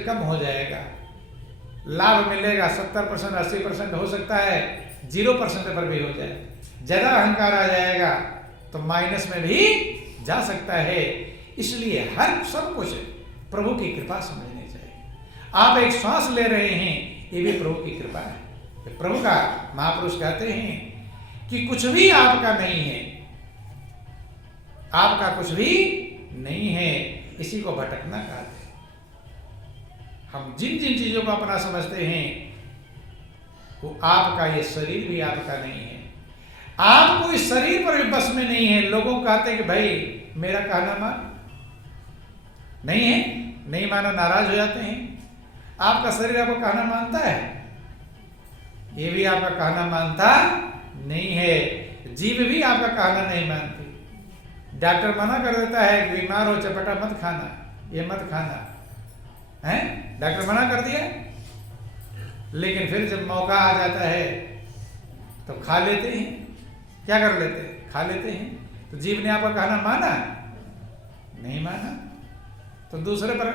कम हो जाएगा, लाभ मिलेगा 70%, 80% हो सकता है 0% पर भी हो जाए। ज्यादा अहंकार आ जाएगा तो माइनस में भी जा सकता है। इसलिए हर सब कुछ प्रभु की कृपा समझनी चाहिए। आप एक श्वास ले रहे हैं, ये भी प्रभु की कृपा है। प्रभु का महापुरुष कहते हैं कि कुछ भी आपका नहीं है, आपका कुछ भी नहीं है, इसी को भटकना कहते हैं। हम जिन जिन चीजों को अपना समझते हैं वो आपका, ये शरीर भी आपका नहीं है। आपको इस शरीर पर भी बस में नहीं है। लोगों को कहते हैं कि भाई मेरा कहना मान, नहीं है, नहीं माना नाराज हो जाते हैं। आपका शरीर आपको कहना मानता है, ये भी आपका कहना मानता नहीं है। जीभ भी आपका कहना नहीं मानती। डॉक्टर मना कर देता है कि बीमार हो चटपटा मत खाना, ये मत खाना है, डॉक्टर मना कर दिया, लेकिन फिर जब मौका आ जाता है तो खा लेते हैं। क्या कर लेते हैं? खा लेते हैं। तो जीभ ने आपका कहना माना? नहीं माना। तो दूसरे पर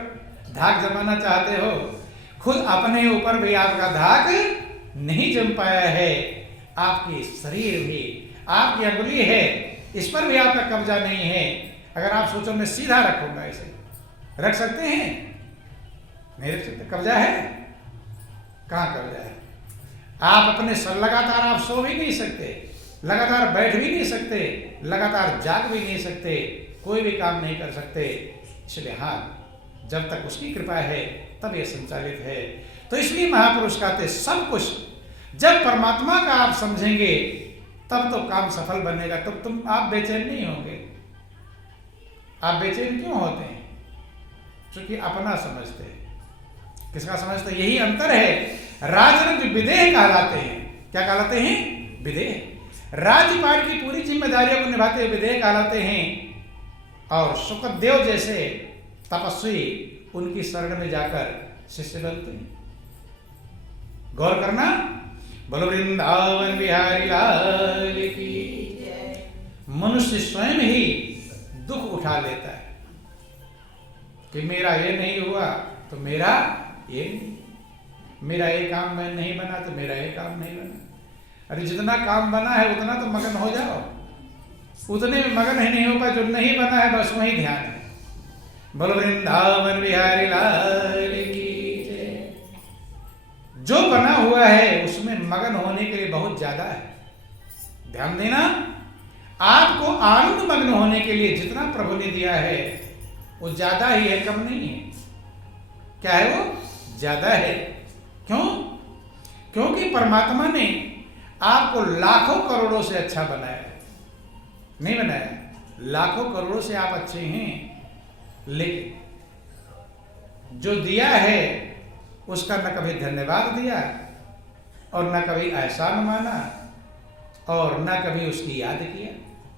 धाक जमाना चाहते हो, खुद अपने ऊपर भी आपका धाक नहीं जम पाया है। आपकी शरीर भी, आपकी अंगुली है, इस पर भी आपका कब्जा नहीं है। अगर आप सोचो मैं सीधा रखूंगा, इसे रख सकते हैं? नहीं रख सकते। कब्जा है? कहां कब्जा है? आप अपने लगातार आप सो भी नहीं सकते, लगातार बैठ भी नहीं सकते, लगातार जाग भी नहीं सकते, कोई भी काम नहीं कर सकते। इसलिए हाँ, जब तक उसकी कृपा है तब यह संचालित है। तो इसलिए महापुरुष कहते सब कुछ जब परमात्मा का आप समझेंगे तब तो काम सफल बनेगा। तब आप बेचैन नहीं होंगे। आप बेचैन क्यों होते हैं? क्योंकि अपना समझते हैं। किसका समझते? यही अंतर है। राजरज विदेह कहलाते हैं। क्या कहलाते हैं? विदेह। राज्यपाल की पूरी जिम्मेदारियों को निभाते हुए विदेह कहलाते हैं। और शुकदेव जैसे तपस्वी उनकी शरण में जाकर शिष्य बनते हैं। गौर करना। बोलो वृंदावन बिहारी लाल की। मनुष्य स्वयं ही दुख उठा लेता है कि मेरा ये नहीं हुआ तो मेरा ये नहीं, मेरा ये काम में नहीं बना तो मेरा ये काम नहीं बना। अरे जितना काम बना है उतना तो मगन हो जाओ, उतने में मगन ही नहीं हो पाए। जो नहीं बना है बस वही ध्यान है। बोलो वृंदावन बिहारी लाल की। जो बना हुआ है उसमें मगन होने के लिए बहुत ज्यादा है। ध्यान देना, आपको आनंद मग्न होने के लिए जितना प्रभु ने दिया है वो ज्यादा ही है, कम नहीं है। क्या है वो? ज्यादा है। क्यों? क्योंकि परमात्मा ने आपको लाखों करोड़ों से अच्छा बनाया है। नहीं बनाया? लाखों करोड़ों से आप अच्छे हैं, लेकिन जो दिया है उसका न कभी धन्यवाद दिया और न कभी एहसान माना और न कभी उसकी याद किया।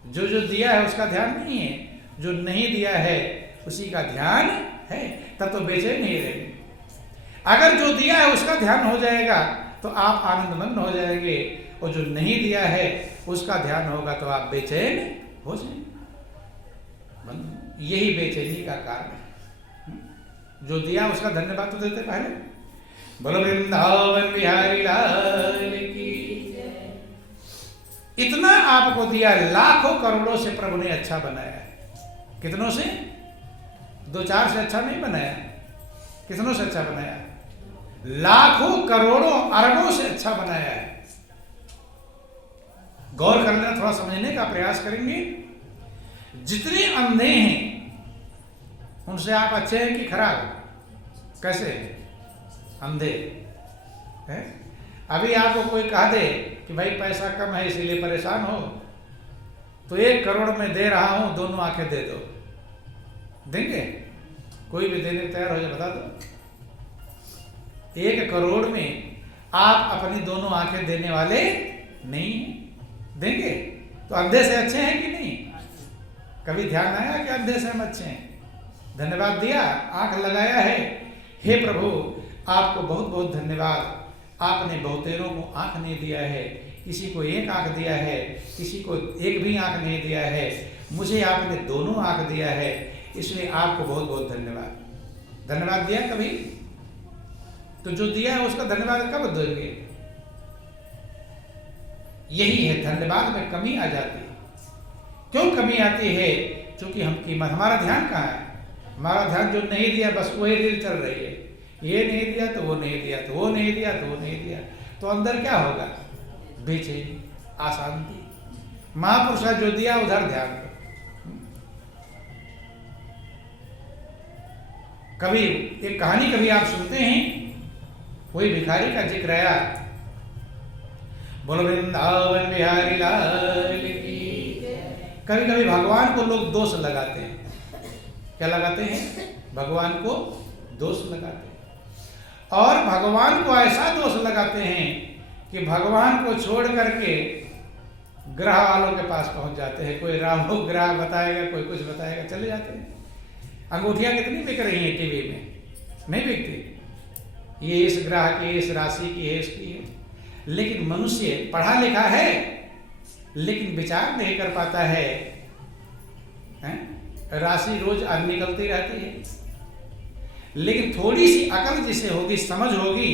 जो जो दिया है उसका ध्यान नहीं है, जो नहीं दिया है उसी का ध्यान है। तब तो बेचैन नहीं रहेंगे। अगर जो दिया है उसका ध्यान हो जाएगा तो आप आनंदमग्न हो जाएंगे, और जो नहीं दिया है उसका ध्यान होगा तो आप बेचैन हो जाएंगे। यही बेचैनी का कारण है। जो दिया उसका धन्यवाद तो देते पहले। बोलो वृंदावन बिहारी लाल की। इतना आपको दिया, लाखों करोड़ों से प्रभु ने अच्छा बनाया है। कितनों से? दो चार से अच्छा नहीं बनाया। कितनों से अच्छा बनाया? लाखों करोड़ों अरबों से अच्छा बनाया है। गौर करना, थोड़ा समझने का प्रयास करेंगे। जितने अंधे हैं उनसे आप अच्छे हैं कि खराब? कैसे अंधे हैं? अभी आपको कोई कह दे कि भाई पैसा कम है इसीलिए परेशान हो, तो 1 करोड़ में दे रहा हूं, दोनों आंखें दे दो, देंगे? कोई भी देने को तैयार हो जाए? बता दो। 1 करोड़ में आप अपनी दोनों आंखें देने वाले नहीं देंगे? तो अंधे से अच्छे हैं कि नहीं? कभी ध्यान आया कि अंधे से हम अच्छे हैं? धन्यवाद दिया, आंख लगाया है। हे प्रभु, आपको बहुत बहुत धन्यवाद। आपने बहुतेरों को आंख नहीं दिया है, किसी को 1 आंख दिया है, किसी को 1 भी आंख नहीं दिया है, मुझे आपने दोनों आंख दिया है, इसलिए आपको बहुत बहुत धन्यवाद। धन्यवाद दिया कभी? तो जो दिया है उसका धन्यवाद कब देंगे? यही है, धन्यवाद में कमी आ जाती है। क्यों कमी आती है? क्योंकि हम कीमत, हमारा ध्यान कहाँ है? हमारा ध्यान जो नहीं दिया बस वही रील चल रही है, ये नहीं दिया तो वो नहीं दिया, तो वो नहीं दिया तो वो नहीं दिया, तो अंदर क्या होगा? बेचैनी, अशांति। महापुरुष जो दिया उधर ध्यान दो। कभी एक कहानी कभी आप सुनते हैं, कोई भिखारी का जिक्र आया, बोलो वृंदावन बिहारी लाल की। कभी कभी भगवान को लोग दोष लगाते हैं। क्या लगाते हैं? भगवान को दोष लगाते हैं। और भगवान को ऐसा दोष लगाते हैं कि भगवान को छोड़ करके ग्रह वालों के पास पहुंच जाते हैं। कोई राहु ग्रह बताएगा, कोई कुछ बताएगा, चले जाते हैं। अंगूठियां कितनी बिक रही हैं टीवी में, नहीं बिकती? ये इस ग्रह की, इस राशि की है, इसकी है। लेकिन मनुष्य पढ़ा लिखा है लेकिन विचार नहीं कर पाता है, राशि रोज निकलती रहती है। लेकिन थोड़ी सी अकल जिसे होगी, समझ होगी,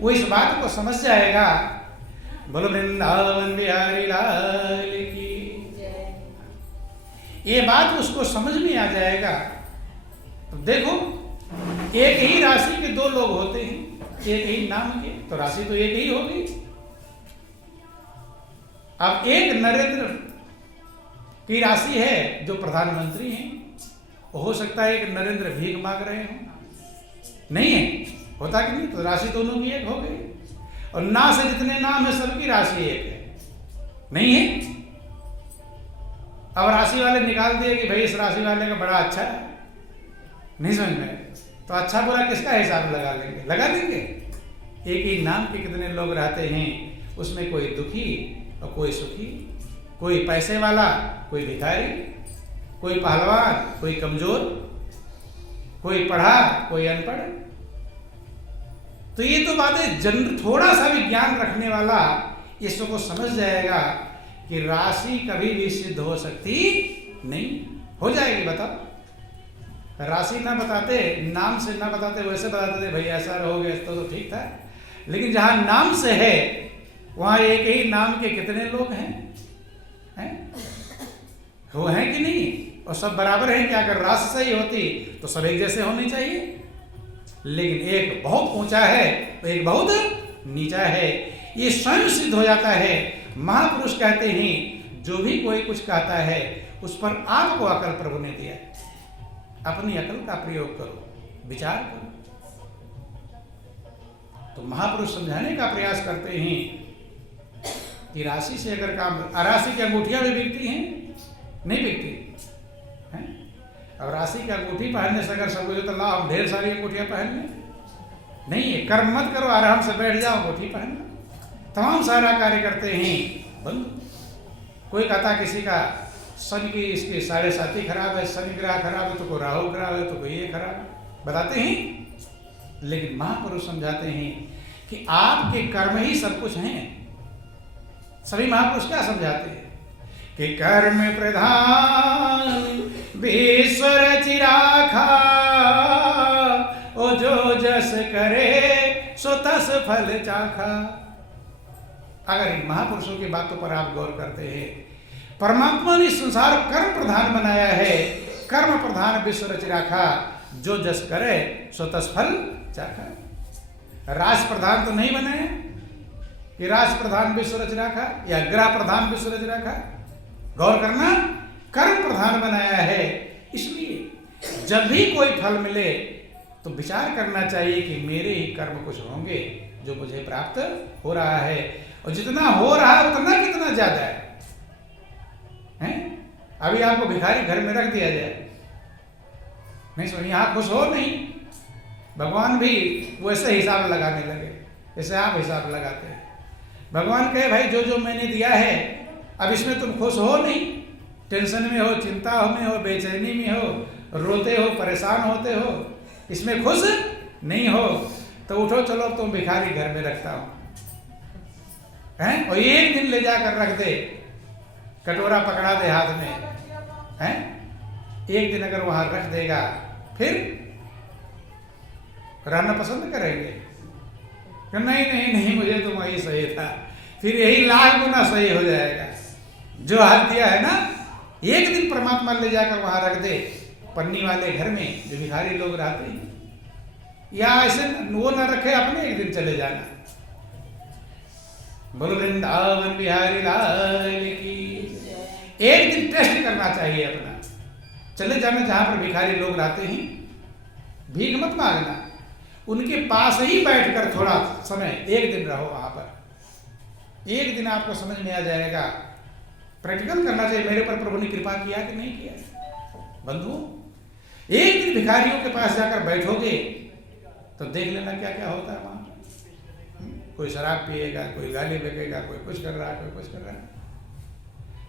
वो इस बात को समझ जाएगा। बोलो वृंदावन बिहारी लाल की। ये बात उसको समझ में आ जाएगा। तो देखो, एक ही राशि के दो लोग होते हैं, एक ही नाम के, तो राशि तो एक ही होगी। अब एक नरेंद्र की राशि है जो प्रधानमंत्री हैं, हो सकता है एक नरेंद्र भीख मांग रहे हो, नहीं है? होता कि नहीं? तो राशि दोनों की एक हो गई। और ना से जितने नाम है सबकी राशि एक है, नहीं है? अब राशि वाले निकाल दिए कि भाई इस राशि वाले का बड़ा अच्छा है, नहीं समझ में? तो अच्छा बुरा किसका हिसाब लगा लेंगे? लगा लेंगे। एक ही नाम के कितने लोग रहते हैं, उसमें कोई दुखी और कोई सुखी, कोई पैसे वाला, कोई भिखारी, कोई पहलवान, कोई कमजोर, कोई पढ़ा, कोई अनपढ़। तो ये तो बातें थोड़ा सा भी ज्ञान रखने वाला इसको समझ जाएगा कि राशि कभी भी सिद्ध हो सकती नहीं। हो जाएगी, बताओ। राशि ना बताते, नाम से ना बताते, वैसे बताते थे भाई ऐसा रहोगे तो ठीक था। लेकिन जहां नाम से है वहां एक ही नाम के कितने लोग हैं? वो हैं कि नहीं? और सब बराबर हैं कि अगर राशि सही होती तो सब एक जैसे होने चाहिए। लेकिन एक बहुत ऊंचा है तो एक बहुत नीचा है, ये स्वयं सिद्ध हो जाता है। महापुरुष कहते हैं जो भी कोई कुछ कहता है उस पर आपको अकल प्रभु ने दिया, अपनी अकल का प्रयोग करो, विचार करो। तो महापुरुष समझाने का प्रयास करते हैं कि राशि से अगर काम, राशि की अंगूठियां भी बिकती हैं, नहीं बिकती हैं? अब राशि की अंगूठी पहनने से अगर सब कुछ तो लाओ, हम ढेर सारी अंगूठियां पहन लें, नहीं है? कर्म मत करो, आराम से बैठ जाओ, अंगूठी पहनो। तमाम सारा कार्य करते हैं बंद। कोई कहता किसी का शनि की, इसके 7.5 खराब है, शनि ग्रह खराब है, तो कोई राहु ग्रह है, तो कोई ये खराब है, बताते हैं। लेकिन महापुरुष समझाते हैं कि आपके कर्म ही सब कुछ हैं। सभी महापुरुष क्या समझाते हैं कि कर्म प्रधान विश्व रचि राखा, ओ जो जस करे सो तस फल चाखा। अगर इन महापुरुषों की बातों पर आप गौर करते हैं, परमात्मा ने संसार कर्म प्रधान बनाया है। कर्म प्रधान विश्व रचि राखा, जो जस करे सो तस फल चाखा। राज प्रधान तो नहीं बने कि राज प्रधान विश्व रचि राखा या ग्रह प्रधान विश्व रचि राखा। गौर करना, कर्म प्रधान बनाया है। इसलिए जब भी कोई फल मिले तो विचार करना चाहिए कि मेरे ही कर्म कुछ होंगे जो मुझे प्राप्त हो रहा है, और जितना हो रहा है उतना कितना ज्यादा है, हैं? अभी आपको भिखारी घर में रख दिया जाए, नहीं सुनिए, यहां खुश हो नहीं, भगवान भी वैसे हिसाब लगाने लगे जैसे आप हिसाब लगाते हैं। भगवान कहे भाई जो जो मैंने दिया है अब इसमें तुम खुश हो नहीं, टेंशन में हो, चिंता में हो, बेचैनी में हो, रोते हो, परेशान होते हो, इसमें खुश नहीं हो, तो उठो चलो तुम भिखारी घर में रखता हूं, हैं? और एक दिन ले जाकर रख दे, कटोरा पकड़ा दे हाथ में, हैं? एक दिन अगर वहां रख देगा फिर रहना पसंद करेंगे? कि नहीं नहीं नहीं, मुझे तो वही सही था। फिर यही लाख गुना सही हो जाएगा। जो हाथ दिया है ना, एक दिन परमात्मा ले जाकर वहां रख दे, पन्नी वाले घर में जो भिखारी लोग रहते हैं, या ऐसे वो न रखे अपने, एक दिन चले जाना। बोलो वृंदावन बिहारी लाल की। एक दिन टेस्ट करना चाहिए अपना, चले जाना जहां पर भिखारी लोग रहते हैं, भीख मत मांगना, उनके पास ही बैठकर थोड़ा समय एक दिन रहो वहां पर। एक दिन आपको समझ में आ जाएगा। प्रैक्टिकल करना चाहिए, मेरे पर प्रभु ने कृपा किया कि नहीं किया। बंधु, एक दिन भिखारियों के पास जाकर बैठोगे तो देख लेना क्या क्या होता है वहां। कोई शराब पिएगा, कोई गाली बकेगा, कोई कुछ कर रहा है, कोई कुछ कर रहा है।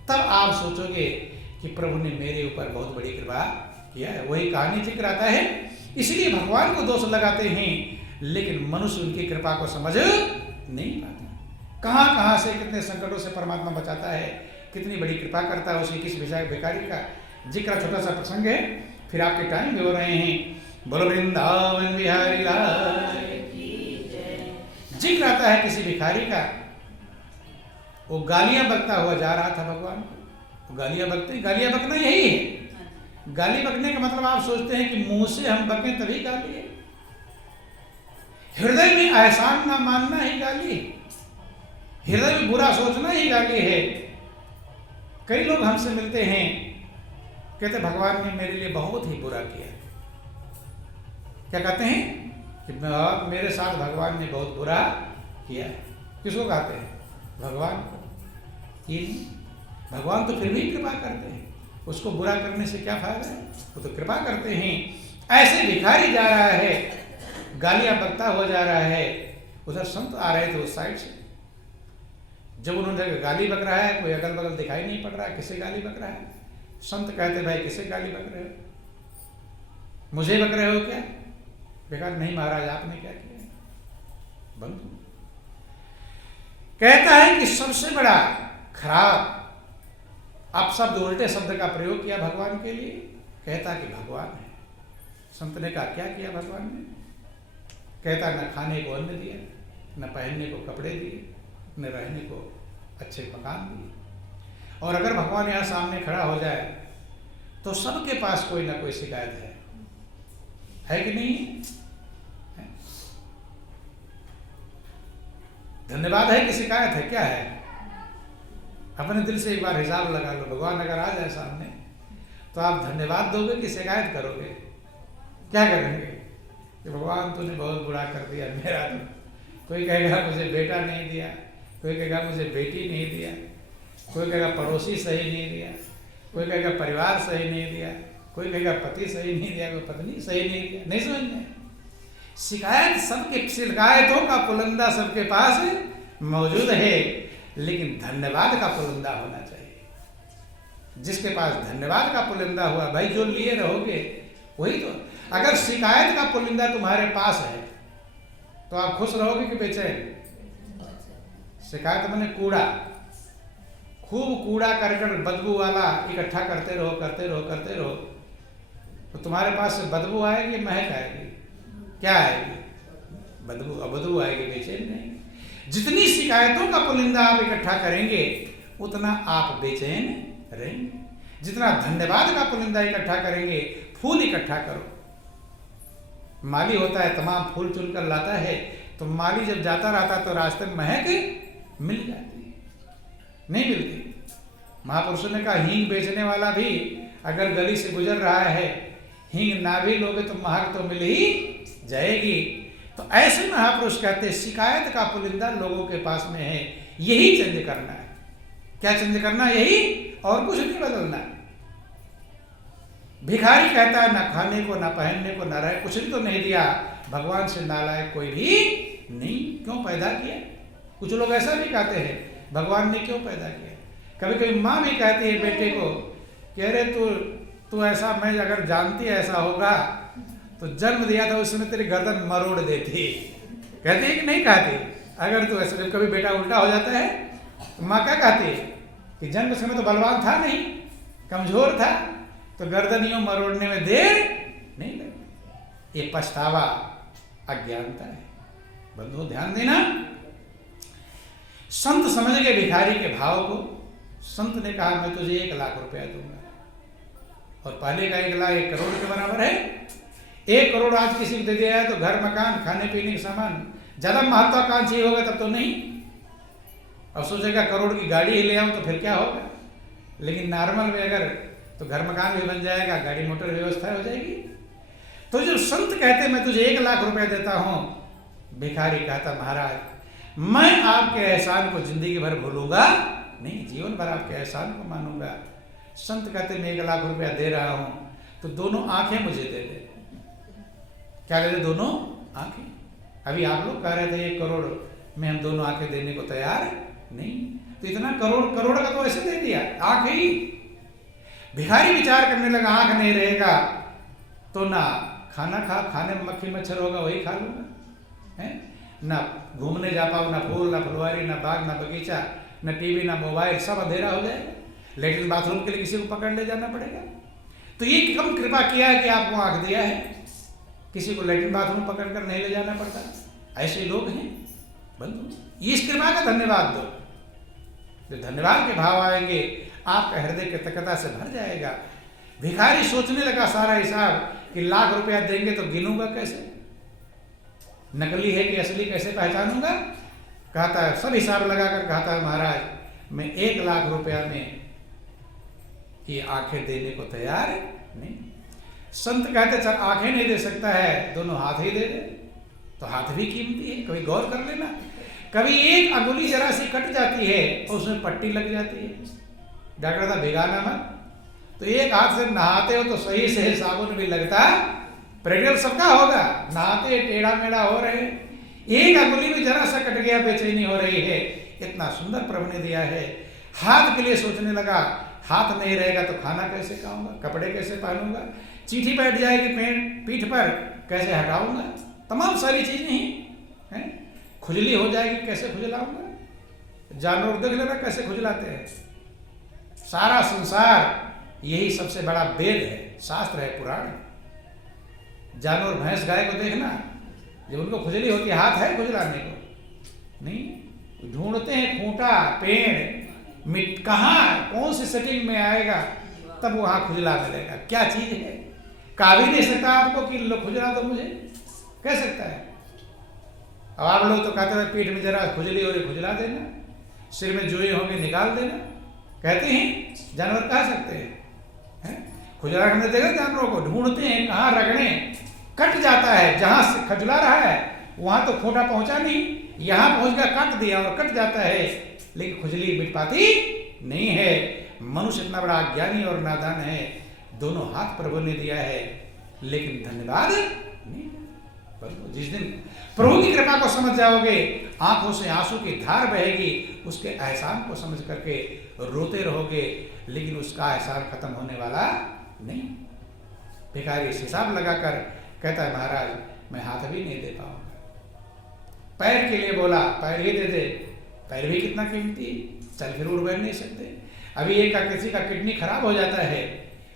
तब आप सोचोगे कि प्रभु ने मेरे ऊपर बहुत बड़ी कृपा किया है। वही कहानी जिक्र आता है। इसलिए भगवान को दोष लगाते हैं, लेकिन मनुष्य उनकी कृपा को समझ नहीं पाते। कहां कहां से कितने संकटों से परमात्मा बचाता है, कितनी बड़ी कृपा करता है। उसी किस भिखारी का जिक्र, छोटा सा प्रसंग है, फिर आपके टाइम भी हो रहे हैं। बोलो वृंदावन बिहारी लाल की जय। जिक्र आता है किसी भिखारी का, वो गालियां बकता हुआ जा रहा था भगवान को। गालियां बकना यही है। गाली बकने का मतलब आप सोचते हैं कि मुंह से हम बकें तभी गाली है। हृदय में एहसान ना मानना ही गाली है। हृदय में बुरा सोचना ही गाली है। कई लोग हमसे मिलते हैं, कहते भगवान ने मेरे लिए बहुत ही बुरा किया। क्या कहते हैं कि मेरे साथ भगवान ने बहुत बुरा किया है। किसको कहते हैं? भगवान को। भगवान तो फिर भी कृपा करते हैं, उसको बुरा करने से क्या फायदा है, वो तो कृपा करते हैं। ऐसे भिखारी जा रहा है, गालियां बकता हुआ जा रहा है। उधर संत आ रहे थे उस साइड से। जब उन्होंने गाली बक रहा है, कोई अगल बगल दिखाई नहीं पड़ रहा है किसे गाली बक रहा है। संत कहते भाई किसे गाली बक रहे हो, मुझे बक रहे हो क्या? बेकार नहीं महाराज, आपने क्या किया? बंधु कहता है कि सबसे बड़ा खराब आप शब्द, उल्टे शब्द का प्रयोग किया भगवान के लिए। कहता कि भगवान है। संत ने कहा क्या किया भगवान ने? कहता न खाने को अन्न दिया, न पहनने को कपड़े दिए, न रहने को अच्छे मकान दिए। और अगर भगवान यहाँ सामने खड़ा हो जाए तो सबके पास कोई ना कोई शिकायत है कि नहीं है? धन्यवाद है कि शिकायत है? क्या है? अपने दिल से एक बार हिसाब लगा लो। भगवान अगर आ जाए सामने तो आप धन्यवाद दोगे कि शिकायत करोगे? क्या करेंगे कि भगवान तूने बहुत बुरा कर दिया मेरा। तो कोई कहेगा मुझे बेटा नहीं दिया, कोई कहेगा मुझे बेटी नहीं दिया, कोई कहेगा पड़ोसी सही नहीं दिया, कोई कहेगा परिवार सही नहीं दिया, कोई कहेगा पति सही नहीं दिया, कोई पत्नी सही नहीं दिया। नहीं समझ में? शिकायत सबके, शिकायतों का पुलंदा सबके पास मौजूद है, लेकिन धन्यवाद का पुलिंदा होना चाहिए। जिसके पास धन्यवाद का पुलिंदा हुआ, भाई जो लिए रहोगे वही तो। अगर शिकायत का पुलिंदा तुम्हारे पास है तो आप खुश रहोगे कि बेचैन? शिकायत माने कूड़ा, खूब कूड़ा करकर बदबू वाला इकट्ठा करते रहो करते रहो करते रहो, तो तुम्हारे पास से बदबू आएगी, महक आएगी, क्या आएगी? बदबू आएगी, बेचैन नहीं। जितनी शिकायतों का पुलिंदा आप इकट्ठा करेंगे उतना आप बेचैन रहेंगे। जितना धन्यवाद का पुलिंदा इकट्ठा करेंगे, फूल इकट्ठा करो। माली होता है, तमाम फूल चुनकर लाता है, तो माली जब जाता रहता तो रास्ते में महक मिल जाती है, नहीं मिलती। महापुरुषों ने कहा हींग बेचने वाला भी अगर गली से गुजर रहा है, हींग ना भी लोगे तो महक तो मिल ही जाएगी। तो ऐसे महापुरुष कहते हैं शिकायत का पुलिंदा लोगों के पास में है, यही चेंज करना है। क्या चेंज करना? यही, और कुछ नहीं बदलना। भिखारी कहता है ना खाने को, ना पहनने को, ना रहे, कुछ भी तो नहीं दिया। भगवान से नालायक कोई भी नहीं। क्यों पैदा किया? कुछ लोग ऐसा भी कहते हैं भगवान ने क्यों पैदा किया। कभी कभी माँ भी कहती है बेटे को, कह रहे तू ऐसा, मैं अगर जानती ऐसा होगा तो जन्म दिया था उस समय तेरी गर्दन मरोड़ देती। कहती है कि नहीं कहती? अगर तू ऐसे, कभी बेटा उल्टा हो जाता है तो माँ क्या कहती है कि जन्म समय तो बलवान था नहीं, कमजोर था, तो गर्दन यूं मरोड़ने में देर नहीं लगती। ये पछतावा अज्ञानता है। बंधुओं ध्यान देना, संत समझ गए भिखारी के भाव को। संत ने कहा मैं तुझे 1 लाख रुपया दूंगा, और पहले का 1 लाख 1 करोड़ के बराबर है। 1 करोड़ आज किसी को दे दिया है तो घर, मकान, खाने पीने के सामान, ज्यादा महत्वाकांक्षी होगा तब तो नहीं। अब सोचेगा करोड़ की गाड़ी ही ले आऊं तो फिर क्या होगा। लेकिन नॉर्मल में अगर तो घर मकान भी बन जाएगा, गाड़ी मोटर व्यवस्था हो जाएगी। तो जो संत कहते मैं तुझे 1 लाख रुपया देता हूं, भिखारी कहता महाराज मैं आपके एहसान को जिंदगी भर भूलूंगा नहीं, जीवन भर आपके एहसान को मानूंगा। संत कहते मैं 1 लाख रुपया दे रहा हूं तो दोनों आंखें मुझे दे दे। क्या कहते दोनों आंखें? अभी आप लोग कह रहे थे 1 करोड़ में हम दोनों आंखें देने को तैयार नहीं, तो इतना करोड़ का तो ऐसे दे दिया, आंखें ही। भिखारी विचार करने लगा आंख नहीं रहेगा तो ना खाने में मक्खी मच्छर होगा वही खा लूंगा, है ना घूमने जा पाऊँ, ना फूल, ना फुलवारी, ना बाग, ना बगीचा, ना टीवी, ना मोबाइल, सब अंधेरा हो जाएगा। लेकिन बाथरूम के लिए किसी को पकड़ ले जाना पड़ेगा। तो ये कम कृपा किया है कि आपको आंख दिया है, किसी को लेटरिन बाथरूम पकड़ कर नहीं ले जाना पड़ता। ऐसे लोग हैं बंधु, इस कृपा का धन्यवाद दो। जो धन्यवाद के भाव आएंगे आपका हृदय कृतज्ञता से भर जाएगा। भिखारी सोचने लगा सारा हिसाब कि लाख रुपया देंगे तो गिनूंगा कैसे, नकली है कि असली कैसे पहचानूंगा। कहता है सब हिसाब लगाकर कहता है महाराज मैं 1 लाख रुपया में ये आंखें देने को तैयार नहीं। संत कहते चल आंखें नहीं दे सकता है, दोनों हाथ ही दे दे। तो हाथ भी कीमती है, कभी गौर कर लेना। कभी एक अंगुली जरा सी कट जाती है और उसमें पट्टी लग जाती है, डॉक्टर था भिगाना मत। तो एक हाथ से नहाते हो तो सही से साबुन भी लगता, प्रैक्टिकल सबका होगा, नहाते टेढ़ा मेढ़ा हो रहे, एक अंगुली भी जरा सा कट गया बेचैनी हो रही है। इतना सुंदर प्रभु ने दिया है। हाथ के लिए सोचने लगा हाथ नहीं रहेगा तो खाना कैसे खाऊंगा, कपड़े कैसे पहनूंगा, चींटी बैठ जाएगी पीठ पर कैसे हटाऊंगा, तमाम सारी चीजें ही हैं। खुजली हो जाएगी कैसे खुजलाऊंगा, जानवर देख लेना कैसे खुजलाते हैं। सारा संसार यही सबसे बड़ा वेद है, शास्त्र है, पुराण। जानवर भैंस गाय को देखना, जब उनको खुजली होती है हाथ है खुजलाने को नहीं, ढूंढते हैं खूंटा पेड़ कहाँ कौन सी सेटिंग में आएगा तब वहां खुजला मिलेगा। क्या चीज है, कहा भी नहीं सकता आपको कि लो खुजला तो मुझे कह सकता है। अब आप लोग तो कहते हैं पीठ में जरा खुजली हो रही खुजला देना, सिर में जुए होंगे निकाल देना, कहते हैं जानवर कह सकते हैं। खुजला करने देगा जानवरों को, ढूंढते हैं कहाँ रगड़े, कट जाता है जहां से खजुला रहा है वहां तो खूंटा पहुंचा नहीं, यहां पहुंच गया काट दिया और कट जाता है, लेकिन खुजली मिट पाती नहीं है। मनुष्य इतना बड़ा ज्ञानी और नादान है, दोनों हाथ प्रभु ने दिया है लेकिन धन्यवाद नहीं। जिस दिन प्रभु की कृपा को समझ जाओगे आंखों से आंसू की धार बहेगी, उसके एहसान को समझ करके रोते रहोगे, लेकिन उसका एहसान खत्म होने वाला नहीं। भिखारी हिसाब लगाकर कहता है महाराज मैं हाथ भी नहीं दे पाऊंगा। पैर के लिए बोला पैर ही दे दे, पैर भी कितना कीमती, चल फिर उड़ बैठ नहीं सकते। अभी एक किसी का किडनी खराब हो जाता है,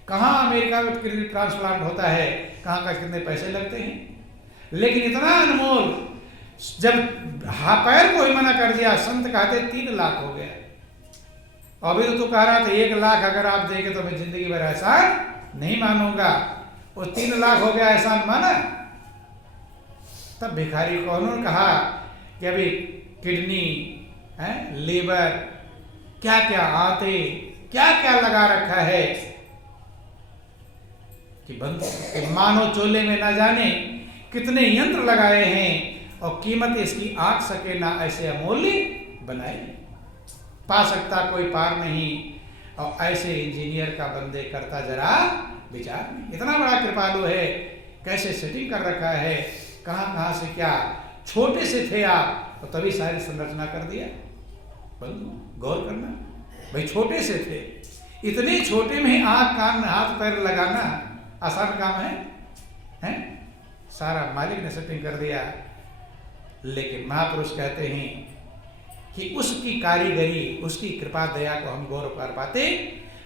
कहाँ अमेरिका में किडनी ट्रांसप्लांट होता है, कहाँ का कितने पैसे लगते हैं, लेकिन इतना अनमोल जब पैर को ही मना कर दिया, संत कहते 3 लाख हो गया। अभी तो तू कह रहा था 1 लाख अगर आप देंगे तो मैं जिंदगी भर एहसान नहीं मानूंगा, और 3 लाख हो गया एहसान माना। तब भिखारी को उन्होंने कहा कि अभी किडनी है, लीवर, क्या क्या आते क्या क्या लगा रखा है कि बंद मानो चोले में ना जाने कितने यंत्र लगाए हैं, और कीमत इसकी आंख सके ना ऐसे अमूल्य बनाए। पा सकता कोई पार नहीं, और ऐसे इंजीनियर का बंदे करता जरा विचार नहीं। इतना बड़ा कृपालु है, कैसे सेटिंग कर रखा है, कहां कहां से क्या, छोटे से थे आप तो तभी सारी संरचना कर दिया। बंधु गौर करना भाई, छोटे से थे, इतने छोटे में आंख कान हाथ पैर लगाना आसान काम है? सारा मालिक ने सेटिंग कर दिया। लेकिन महापुरुष कहते हैं कि उसकी कारीगरी, उसकी कृपा दया को हम गौर कर पाते।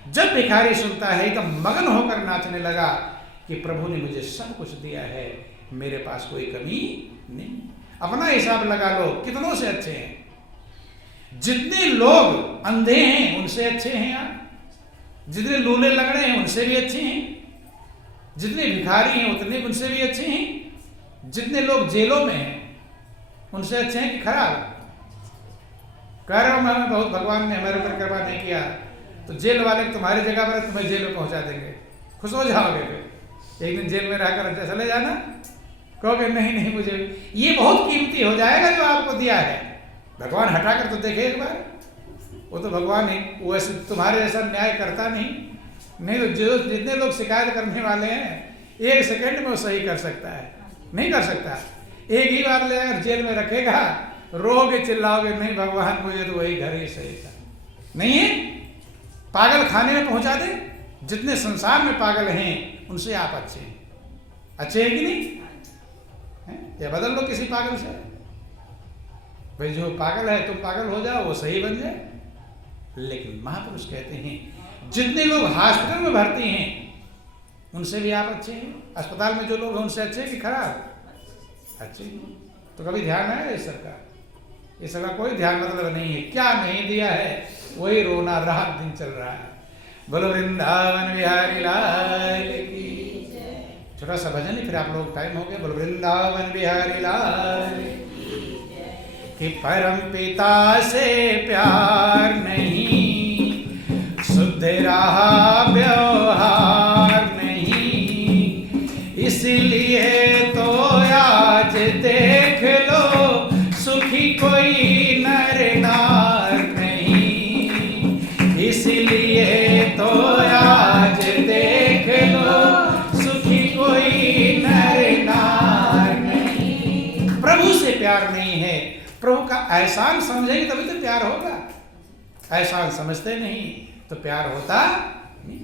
जब भिखारी सुनता है एकदम मगन होकर नाचने लगा कि प्रभु ने मुझे सब कुछ दिया है, मेरे पास कोई कमी नहीं। अपना हिसाब लगा लो, कितनों से अच्छे हैं। जितने लोग अंधे हैं उनसे अच्छे हैं आप, जितने लूले लगड़े हैं उनसे भी अच्छे हैं, जितने भिखारी हैं उतने उनसे भी अच्छे हैं, जितने लोग जेलों में हैं उनसे अच्छे हैं कि खराब। कह रहा हूं मैं, बहुत भगवान ने हमारे ऊपर कृपा नहीं किया तो जेल वाले तुम्हारी जगह पर तुम्हें जेल में पहुंचा देंगे, खुश हो जाओगे। फिर एक दिन जेल में रहकर चले जाना, कहोगे नहीं नहीं मुझे, ये बहुत कीमती हो जाएगा जो आपको दिया है। भगवान हटाकर तो देखे एक बार, वो तो भगवान ही वो ऐसे तुम्हारे जैसा न्याय करता नहीं तो जो जितने लोग शिकायत करने वाले हैं 1 सेकंड में वो सही कर सकता है, नहीं कर सकता। एक ही बार ले अगर जेल में रखेगा, रोगे चिल्लाओगे नहीं भगवान मुझे तो वही घर ही सही था। नहीं है, पागल खाने में पहुंचा दे। जितने संसार में पागल हैं उनसे आप अच्छे हैं, अच्छे हैं कि नहीं है? या बदल लो किसी पागल से, भाई जो पागल है तुम पागल हो जाओ, वो सही बन जाए। लेकिन महापुरुष कहते हैं जितने लोग हॉस्पिटल में भर्ती हैं उनसे भी आप अच्छे हैं, अस्पताल में जो लोग हैं उनसे अच्छे हैं कि खराब? अच्छे। तो कभी ध्यान आया इस सरकार, ये सबका कोई ध्यान मतलब नहीं है। क्या नहीं दिया है वही रोना रात दिन चल रहा है। बोलो वृंदावन बिहारी लाल की। छोटा सा भजन ही, फिर आप लोग टाइम हो गया। बोलो वृंदावन बिहारी लाल कि परम पिता से प्यार नहीं, शुद्ध रहा व्यवहार नहीं, इसलिए तो आज देख लो सुखी कोई नर नार नहीं, इसलिए तो आज देख लो सुखी कोई नर नार नहीं। प्रभु से प्यार नहीं है, प्रभु का एहसान समझेंगे तभी तो प्यार होगा। एहसान समझते नहीं तो प्यार होता नहीं।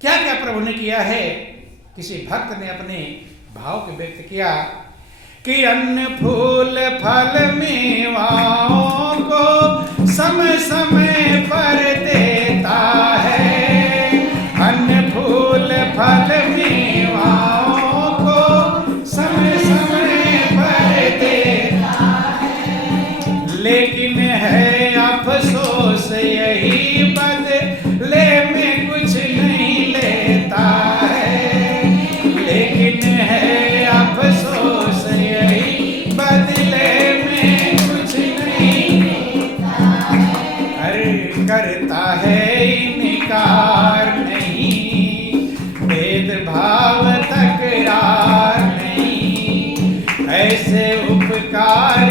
क्या क्या प्रभु ने किया है, किसी भक्त ने अपने भाव को व्यक्त किया कि अन्न फूल फल मेवाओं को समय समय पर देता है, अन्न फूल फल मेवाओं को समय समय पर देता है, लेकिन है अफसोस यही बदले में कुछ नहीं लेता है, लेकिन है अफसोस यही बदले में कुछ नहीं लेता है। अरे करता है इनकार नहीं, भेदभाव तकरार नहीं, ऐसे उपकार